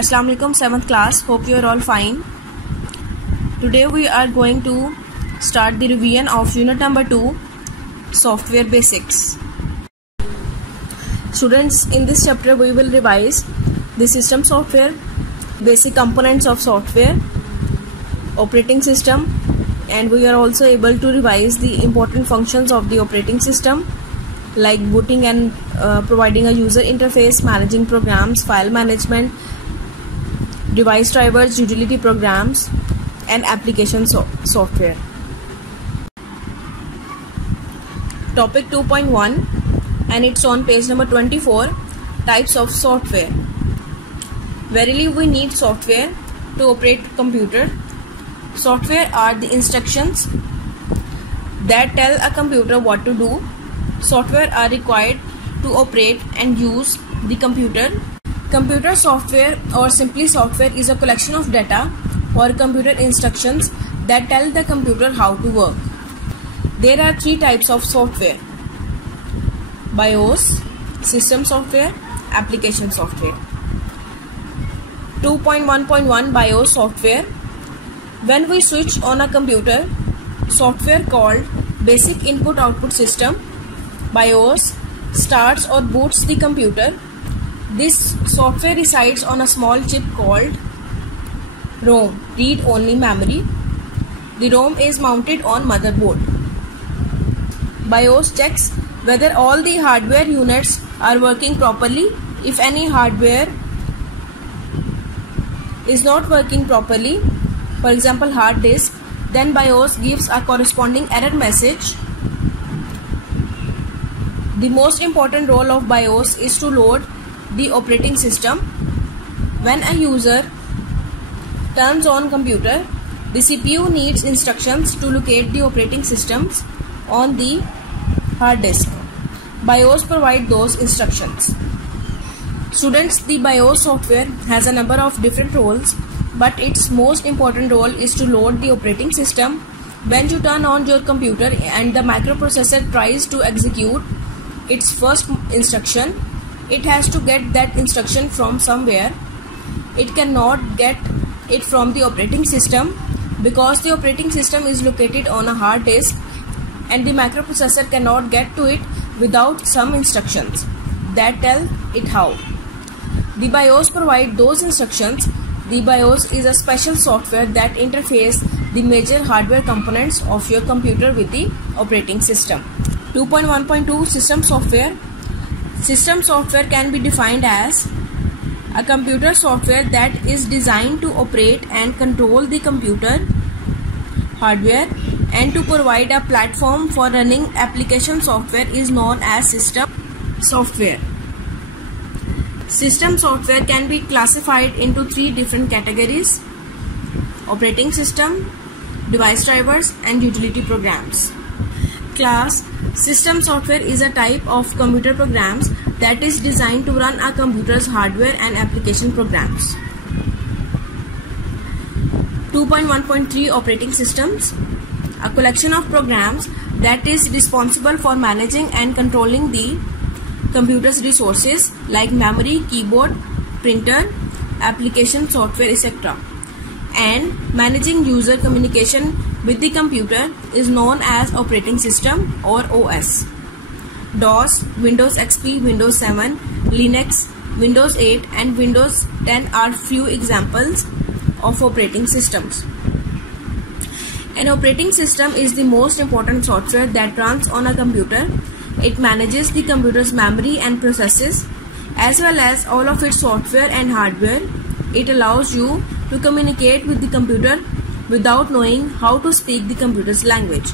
Assalamu alaikum 7th class. Hope you are all fine. Today we are going to start the revision of unit number 2, software basics. Students, in this chapter we will revise the system software, basic components of software, operating system, and we are also able to revise the important functions of the operating system like booting and providing a user interface, managing programs, file management, device drivers, utility programs, and application software. Topic 2.1, and it's on page number 24, types of software. Verily we need software to operate computer. Software are the instructions that tell a computer what to do. Software are required to operate and use the computer. Computer software, or simply software, is a collection of data or computer instructions that tell the computer how to work. There are three types of software: BIOS, system software, application software. 2.1.1 BIOS software. When we switch on a computer, software called Basic Input Output System, BIOS, starts or boots the computer. This software resides on a small chip called ROM, read-only memory. The ROM is mounted on motherboard. BIOS checks whether all the hardware units are working properly. If any hardware is not working properly, for example hard disk, then BIOS gives a corresponding error message. The most important role of BIOS is to load the operating system. When a user turns on computer, the CPU needs instructions to locate the operating systems on the hard disk. BIOS provide those instructions. Students, the BIOS software has a number of different roles, but its most important role is to load the operating system. When you turn on your computer and the microprocessor tries to execute its first instruction, it has to get that instruction from somewhere. It cannot get it from the operating system because the operating system is located on a hard disk, and the microprocessor cannot get to it without some instructions that tell it how. The BIOS provide those instructions. The BIOS is a special software that interfaces the major hardware components of your computer with the operating system. 2.1.2 System software. System software can be defined as a computer software that is designed to operate and control the computer hardware and to provide a platform for running application software is known as system software. System software can be classified into three different categories: operating system, device drivers, and utility programs. Class: System software is a type of computer programs that is designed to run a computer's hardware and application programs. 2.1.3 Operating systems. A collection of programs that is responsible for managing and controlling the computer's resources like memory, keyboard, printer, application software, etc. and managing user communication with the computer is known as operating system or OS. DOS, Windows XP, Windows 7, Linux, Windows 8 and Windows 10 are few examples of operating systems. An operating system is the most important software that runs on a computer. It manages the computer's memory and processes as well as all of its software and hardware. It allows you to communicate with the computer without knowing how to speak the computer's language.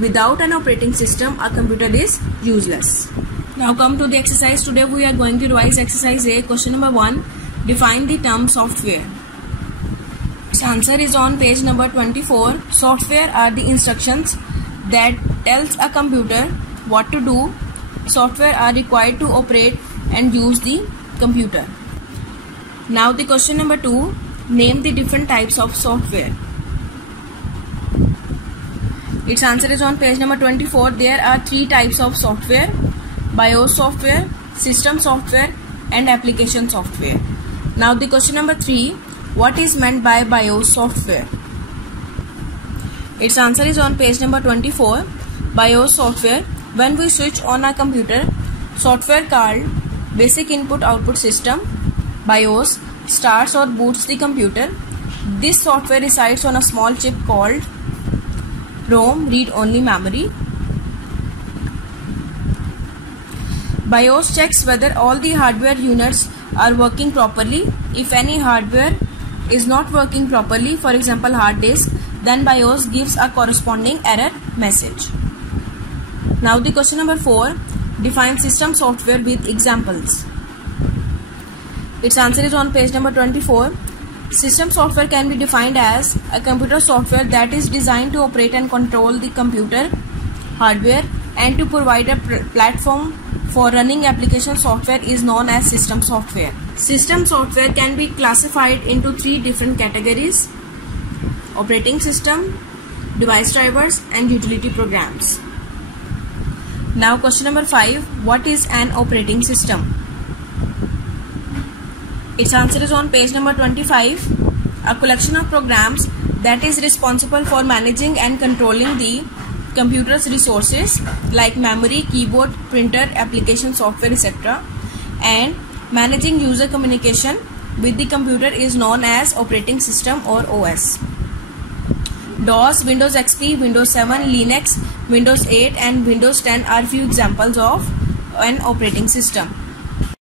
Without an operating system, a computer is useless. Now come to the exercise. Today we are going to revise exercise A. Question number 1. Define the term software. Its answer is on page number 24. Software are the instructions that tells a computer what to do. Software are required to operate and use the computer. Now the question number 2. Name the different types of software. Its answer is on page number 24. There are three types of software: BIOS software, system software, and application software. Now the question number 3. What is meant by BIOS software? Its answer is on page number 24. BIOS software. When we switch on a computer, software called Basic Input Output System BIOS starts or boots the computer. This software resides on a small chip called ROM, read-only memory. BIOS checks whether all the hardware units are working properly. If any hardware is not working properly, for example hard disk, then BIOS gives a corresponding error message. Now the question number 4. Define system software with examples. Its answer is on page number 24. System software can be defined as a computer software that is designed to operate and control the computer hardware and to provide a platform for running application software is known as system software. System software can be classified into 3 different categories: operating system, device drivers, and utility programs. Now question number 5. What is an operating system? Its answer is on page number 25. A collection of programs that is responsible for managing and controlling the computer's resources like memory, keyboard, printer, application software, etc. and managing user communication with the computer is known as operating system or OS. DOS, Windows XP, Windows 7, Linux, Windows 8 and Windows 10 are few examples of an operating system.